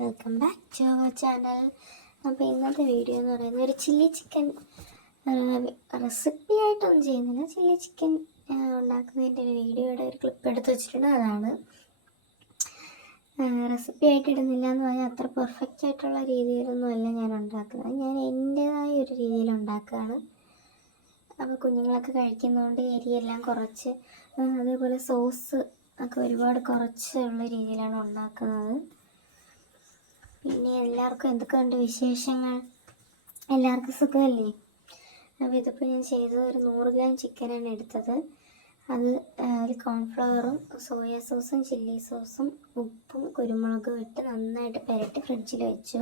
Welcome back to our channel. അപ്പോൾ ഇന്നത്തെ video എന്ന് പറയുന്നത് ഒരു ചില്ലി ചിക്കൻ റെസിപ്പി ആയിട്ടൊന്നും ചെയ്യുന്നില്ല. ചില്ലി ചിക്കൻ ഉണ്ടാക്കുന്നതിൻ്റെ ഒരു വീഡിയോയുടെ ഒരു ക്ലിപ്പ് എടുത്ത് വെച്ചിട്ടുണ്ട്. അതാണ് റെസിപ്പി ആയിട്ട് ഇടുന്നില്ല എന്ന് പറഞ്ഞാൽ അത്ര പെർഫെക്റ്റ് ആയിട്ടുള്ള രീതിയിലൊന്നും അല്ല ഞാൻ ഉണ്ടാക്കുന്നത്. ഞാൻ എൻ്റേതായ ഒരു രീതിയിൽ ഉണ്ടാക്കുകയാണ്. അപ്പോൾ കുഞ്ഞുങ്ങളൊക്കെ കഴിക്കുന്നതുകൊണ്ട് എരിയെല്ലാം കുറച്ച്, അതേപോലെ സോസ് ഒക്കെ ഒരുപാട് കുറച്ചുള്ള രീതിയിലാണ് ഉണ്ടാക്കുന്നത്. പിന്നെ എല്ലാവർക്കും എന്തൊക്കെയുണ്ട് വിശേഷങ്ങൾ? എല്ലാവർക്കും സുഖമല്ലേ? അപ്പോൾ ഇതിപ്പോൾ ഞാൻ ചെയ്തത് ഒരു 100 ഗ്രാം ചിക്കനാണ് എടുത്തത്. അത് കോൺഫ്ലവറും സോയാ സോസും ചില്ലി സോസും ഉപ്പും കുരുമുളകും ഇട്ട് നന്നായിട്ട് പുരട്ടി ഫ്രിഡ്ജിൽ വെച്ചു.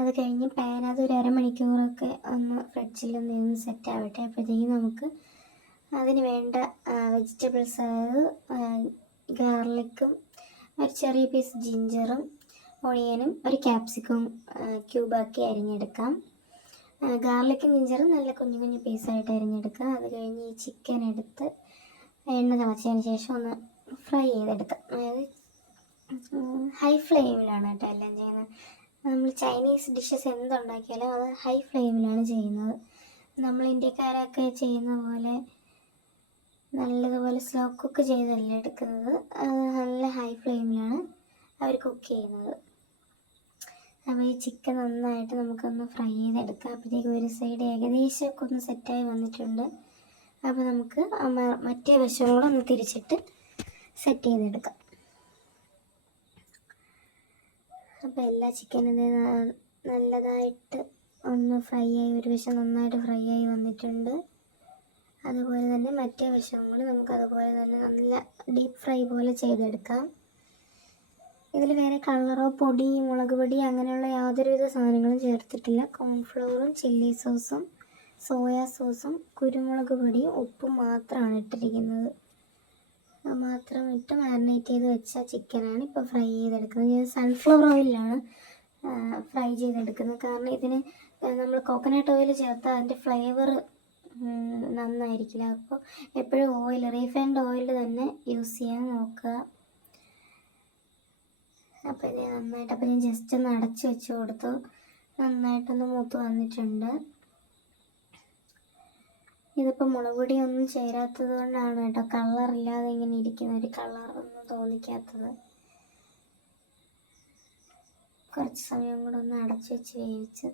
അത് കഴിഞ്ഞ് അത് ഒരു അരമണിക്കൂറൊക്കെ ഒന്ന് ഫ്രിഡ്ജിൽ നിന്ന് സെറ്റ് ആവട്ടെ. അപ്പോഴത്തേക്കും നമുക്ക് അതിന് വേണ്ട വെജിറ്റബിൾസ്, അതായത് ഗാർലിക്കും ഒരു ചെറിയ പീസ് ജിഞ്ചറും ഓണിയനും ഒരു ക്യാപ്സിക്കും ക്യൂബാക്കി അരിഞ്ഞെടുക്കാം. ഗാർലിക്കും ജിഞ്ചറും നല്ല കുഞ്ഞു കുഞ്ഞു പീസായിട്ട് അരിഞ്ഞെടുക്കാം. അത് കഴിഞ്ഞ് ഈ ചിക്കൻ എടുത്ത് എണ്ണ തിളച്ചതിന് ശേഷം ഒന്ന് ഫ്രൈ ചെയ്തെടുക്കാം. അതായത് ഹൈ ഫ്ലെയിമിലാണ് കേട്ടോ എല്ലാം ചെയ്യുന്നത്. നമ്മൾ ചൈനീസ് ഡിഷസ് എന്തുണ്ടാക്കിയാലും അത് ഹൈ ഫ്ലെയിമിലാണ് ചെയ്യുന്നത്. നമ്മൾ ഇന്ത്യക്കാരൊക്കെ ചെയ്യുന്ന പോലെ നല്ലതുപോലെ സ്ലോ കുക്ക് ചെയ്തല്ല എടുക്കുന്നത്. നല്ല ഹൈ ഫ്ലെയിമിലാണ് അവർ കുക്ക് ചെയ്യുന്നത്. അപ്പോൾ ഈ ചിക്കൻ നന്നായിട്ട് നമുക്കൊന്ന് ഫ്രൈ ചെയ്തെടുക്കാം. അപ്പോഴത്തേക്ക് ഒരു സൈഡ് ഏകദേശമൊക്കെ ഒന്ന് സെറ്റായി വന്നിട്ടുണ്ട്. അപ്പോൾ നമുക്ക് മറ്റേ വശം കൂടെ ഒന്ന് തിരിച്ചിട്ട് സെറ്റ് ചെയ്തെടുക്കാം. അപ്പോൾ എല്ലാ ചിക്കനും നല്ലതായിട്ട് ഒന്ന് ഫ്രൈ ആയി, ഒരു വശം നന്നായിട്ട് ഫ്രൈ ആയി വന്നിട്ടുണ്ട്. അതുപോലെ തന്നെ മറ്റേ വശം കൂടി നമുക്കതുപോലെ തന്നെ നല്ല ഡീപ്പ് ഫ്രൈ പോലെ ചെയ്തെടുക്കാം. ഇതിൽ വേറെ കളറോ പൊടി, മുളക് പൊടി അങ്ങനെയുള്ള യാതൊരുവിധ സാധനങ്ങളും ചേർത്തിട്ടില്ല. കോൺഫ്ലവറും ചില്ലി സോസും സോയാ സോസും കുരുമുളക് പൊടിയും ഉപ്പും മാത്രമാണ് ഇട്ടിരിക്കുന്നത്. അത് മാത്രം ഇട്ട് മാരിനേറ്റ് ചെയ്ത് വെച്ച ചിക്കനാണ് ഇപ്പോൾ ഫ്രൈ ചെയ്തെടുക്കുന്നത്. ഞാൻ സൺഫ്ലവർ ഓയിലാണ് ഫ്രൈ ചെയ്തെടുക്കുന്നത്. കാരണം ഇതിന് നമ്മൾ കോക്കനട്ട് ഓയിൽ ചേർത്താൽ അതിൻ്റെ ഫ്ലേവർ നന്നായിരിക്കില്ല. അപ്പോൾ എപ്പോഴും റീഫൈൻഡ് ഓയിൽ തന്നെ യൂസ് ചെയ്യാൻ നോക്കുക. അപ്പോൾ ഇത് നന്നായിട്ട്, അപ്പോൾ ഞാൻ ജസ്റ്റ് ഒന്ന് അടച്ച് വെച്ച് കൊടുത്തു. നന്നായിട്ടൊന്ന് മൂത്ത് വന്നിട്ടുണ്ട്. ഇതിപ്പോൾ മുളക് പൊടിയൊന്നും ചേരാത്തത് കൊണ്ടാണ് കേട്ടോ കളറില്ലാതെ ഇങ്ങനെ ഇരിക്കുന്ന, ഒരു കളറൊന്നും തോന്നിക്കാത്തത്. കുറച്ച് സമയം കൂടെ ഒന്ന് അടച്ച് വെച്ച് വേവിച്ച്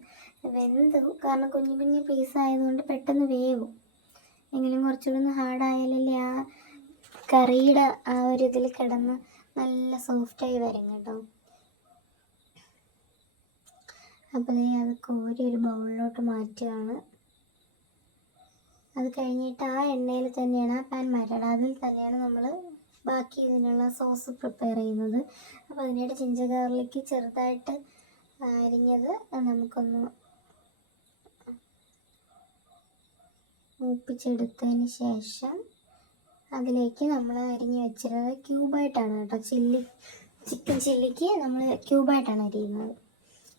വെന്ത്, കാരണം കുഞ്ഞു കുഞ്ഞു പീസായതുകൊണ്ട് പെട്ടെന്ന് വേവും. എങ്കിലും കുറച്ചുകൂടെ ഒന്ന് ഹാർഡായാലല്ലേ ആ കറിയുടെ ആ ഒരു ഇതിൽ കിടന്ന് നല്ല സോഫ്റ്റായി വരും കേട്ടോ. അപ്പോൾ അത് കോരി ഒരു ബൗളിലോട്ട് മാറ്റുകയാണ്. അത് കഴിഞ്ഞിട്ട് ആ എണ്ണയിൽ തന്നെയാണ്, ആ പാൻ മാറ്റണം, അതിൽ തന്നെയാണ് നമ്മൾ ബാക്കി ഇതിനുള്ള സോസ് പ്രിപ്പയർ ചെയ്യുന്നത്. അപ്പോൾ അതിനായിട്ട് ജിഞ്ചർ ഗാർലിക്ക് ചെറുതായിട്ട് അരിഞ്ഞത് നമുക്കൊന്ന് മൂപ്പിച്ചെടുത്തതിന് ശേഷം അതിലേക്ക് നമ്മൾ അരിഞ്ഞ് വെച്ചിരുന്നത് ക്യൂബായിട്ടാണ് കേട്ടോ. ചിക്കൻ ചില്ലിക്ക് നമ്മൾ ക്യൂബായിട്ടാണ് അരിയുന്നത്.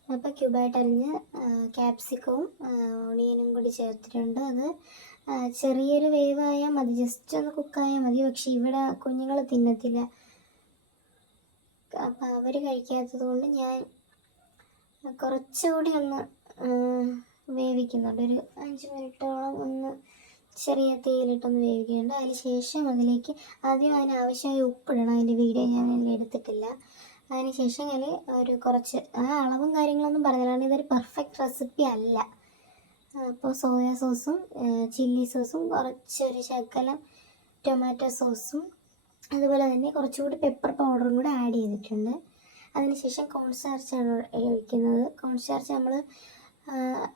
അപ്പോൾ ക്യൂബായിട്ട് അരിഞ്ഞ് ക്യാപ്സിക്കവും ഓണിയനും കൂടി ചേർത്തിട്ടുണ്ട്. അത് ചെറിയൊരു വേവായാൽ മതി, ജസ്റ്റ് ഒന്ന് കുക്കായാൽ മതി. പക്ഷെ ഇവിടെ കുഞ്ഞുങ്ങൾ തിന്നത്തില്ല, അപ്പോൾ അവർ കഴിക്കാത്തത് കൊണ്ട് ഞാൻ കുറച്ചുകൂടി ഒന്ന് വേവിക്കുന്നുണ്ട്. ഒരു 5 മിനിറ്റോളം ഒന്ന് ചെറിയ തീയിലിട്ടൊന്ന് വേവിക്കുന്നുണ്ട്. അതിന് ശേഷം അതിലേക്ക് ആദ്യം അതിനാവശ്യമായ ഉപ്പിടണം. അതിൻ്റെ വീഡിയോ ഞാൻ എടുത്തിട്ടില്ല. അതിന് ശേഷം ഞാൻ ഒരു കുറച്ച് അളവും കാര്യങ്ങളൊന്നും പറഞ്ഞതാണ്. ഇതൊരു പെർഫെക്റ്റ് റെസിപ്പി അല്ല. അപ്പോൾ സോയാ സോസും ചില്ലി സോസും കുറച്ചൊരു ശകലം ടൊമാറ്റോ സോസും അതുപോലെ തന്നെ കുറച്ചുകൂടി പെപ്പർ പൗഡറും കൂടെ ആഡ് ചെയ്തിട്ടുണ്ട്. അതിനുശേഷം കോൺ സ്റ്റാർച്ചാണ് ഒഴിക്കുന്നത്. കോൺ സ്റ്റാർച്ച് നമ്മൾ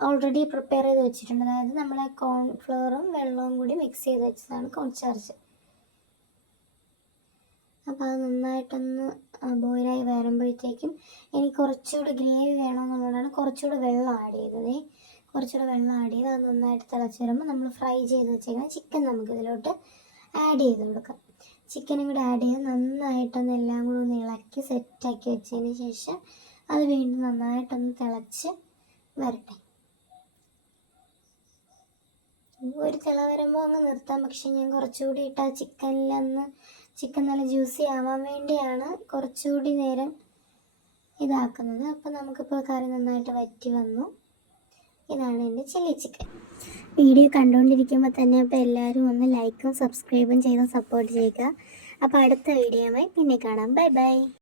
ഓൾറെഡി പ്രിപ്പയർ ചെയ്ത് വെച്ചിട്ടുണ്ട്. അതായത് നമ്മൾ കോൺഫ്ലവറും വെള്ളവും കൂടി മിക്സ് ചെയ്ത് വെച്ചതാണ് കോൺ സ്റ്റാർച്ച്. അപ്പോൾ അത് നന്നായിട്ടൊന്ന് ബോയിലായി വരുമ്പോഴത്തേക്കും എനിക്ക് കുറച്ചുകൂടി ഗ്രേവി വേണമെന്നുള്ളതാണ് കുറച്ചുകൂടി വെള്ളം ആഡ് ചെയ്തത്. കുറച്ചുകൂടെ വെള്ളം ആഡ് ചെയ്ത് അത് നന്നായിട്ട് തിളച്ച് വരുമ്പോൾ നമ്മൾ ഫ്രൈ ചെയ്ത് വെച്ചേക്കുന്ന ചിക്കൻ നമുക്കിതിലോട്ട് ആഡ് ചെയ്ത് കൊടുക്കാം. ചിക്കനും കൂടി ആഡ് ചെയ്ത് നന്നായിട്ടൊന്ന് എല്ലാം കൂടെ ഒന്ന് ഇളക്കി സെറ്റാക്കി വെച്ചതിന് ശേഷം അത് വീണ്ടും നന്നായിട്ടൊന്ന് തിളച്ച് വരട്ടെ. ഒരു തിള വരുമ്പോൾ അങ്ങ് നിർത്താം. പക്ഷെ ഞാൻ കുറച്ചുകൂടി ഇട്ട് ആ ചിക്കൻ നല്ല ജ്യൂസി ആവാൻ വേണ്ടിയാണ് കുറച്ചുകൂടി നേരം ഇതാക്കുന്നത്. അപ്പോൾ നമുക്കിപ്പോൾ കറി നന്നായിട്ട് വറ്റി വന്നു. ഇതാണ് എൻ്റെ ചില്ലി ചിക്കൻ. വീഡിയോ കണ്ടുകൊണ്ടിരിക്കുമ്പോൾ തന്നെ അപ്പോൾ എല്ലാവരും ഒന്ന് ലൈക്കും സബ്സ്ക്രൈബും ചെയ്ത് സപ്പോർട്ട് ചെയ്യുക. അപ്പോൾ അടുത്ത വീഡിയോയുമായി പിന്നെ കാണാം. Bye bye.